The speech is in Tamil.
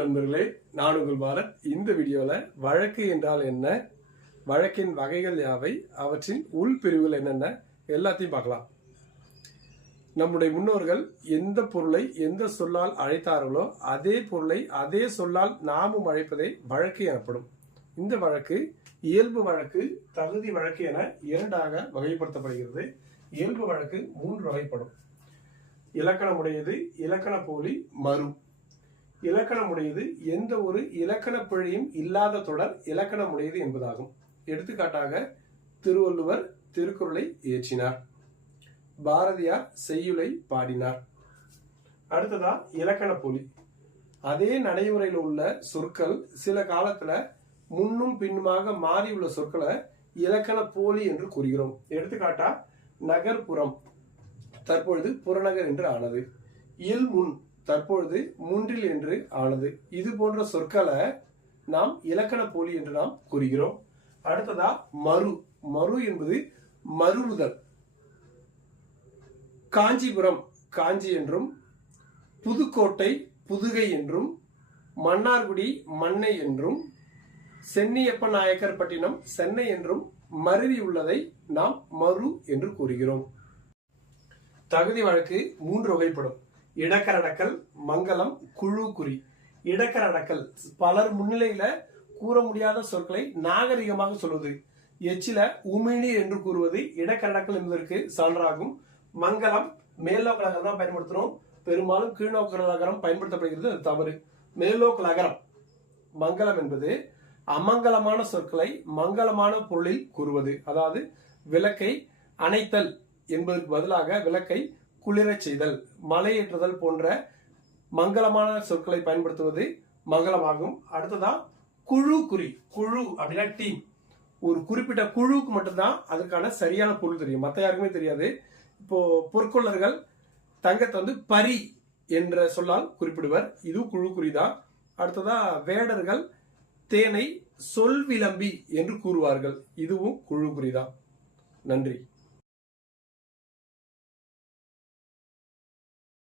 நண்பர்களே நான் உங்கள் பாரத் இந்த வீடியோவில் வழக்கு என்றால் என்ன வழக்கின் வகைகள் யாவை அவற்றின் உள்பிரிவுகள் என்னென்ன எல்லாத்தையும் பார்க்கலாம். நம்முடைய முன்னோர்கள் எந்த பொருளை எந்த சொல்லால் அழைத்தார்களோ அதே பொருளை அதே சொல்லால் நாமும் அழைப்பதே வழக்கு எனப்படும். இந்த வழக்கு இயல்பு வழக்கு தகுதி வழக்கு என இரண்டாக வகைப்படுத்தப்படுகிறது. இயல்பு வழக்கு மூன்று வகைப்படும். இலக்கணமுடையது இலக்கண போலி மறு. இலக்கணமுடையது எந்த ஒரு இலக்கண பிழையும் இல்லாத தொடர் இலக்கணமுடையது என்பதாகும். எடுத்துக்காட்டாக திருவள்ளுவர் திருக்குறளை இயற்றினார். பாரதியார் செய்யுளை பாடினார். அடுத்ததா இலக்கண போலி. அதே நடைமுறையில் உள்ள சொற்கள் சில காலத்துல முன்னும் பின்னுமாக மாறியுள்ள சொற்களை இலக்கண போலி என்று கூறுகிறோம். எடுத்துக்காட்டா நகர்ப்புறம் தற்பொழுது புறநகர் என்று ஆனது. இல் முன் தற்பொழுது மூன்றில் என்று ஆனது. இது போன்ற சொற்களை நாம் இலக்கண போலி என்று நாம் கூறுகிறோம். அடுத்ததா மறு. மறு என்பது மறுமுதல் காஞ்சிபுரம் காஞ்சி என்றும் புதுக்கோட்டை புதுகை என்றும் மன்னார்குடி மண்ணை என்றும் சென்னியப்ப நாயக்கர் பட்டினம் சென்னை என்றும் மருவி உள்ளதை நாம் மறு என்று கூறுகிறோம். தகுதி வழக்கு மூன்று வகைப்படும். இடக்கரடக்கல் மங்களம் குழு குறி இடக்கரடக்கல் பலர் முன்னிலையில கூற முடியாத சொற்களை நாகரிகமாக சொல்வது. எச்சில உமிழ்நீர் என்று கூறுவது இடக்கரடக்கல் என்பதற்கு சான்றாகும். மங்களம் மேல்நோக்கு நகரம் தான் பயன்படுத்துறோம். பெரும்பாலும் கீழ்நோக்கு நகரம் பயன்படுத்தப்படுகிறது அது தவறு. மேல்நோக்கு நகரம் மங்களம் என்பது அமங்கலமான சொற்களை மங்களமான பொருளில் கூறுவது. அதாவது விளக்கை அணைத்தல் என்பதற்கு பதிலாக விளக்கை குளிரச் செய்தல் மலையேற்றுதல் போன்ற மங்களமான சொற்களை பயன்படுத்துவது மங்களமாகும். அடுத்ததா குழு குறி குழு அப்படின்னா டீம் ஒரு குறிப்பிட்ட குழுவுக்கு மட்டும்தான் அதுக்கான சரியான பொருள் தெரியும். மற்ற யாருக்குமே தெரியாது. இப்போ பொற்கொள்ளர்கள் தங்கத்தை வந்து பரி என்ற சொல்லால் குறிப்பிடுவர். இதுவும் குழு குறிதான் அடுத்ததா வேடர்கள் தேனை சொல் விளம்பி என்று கூறுவார்கள். இதுவும் குழு குறிதான் நன்றி.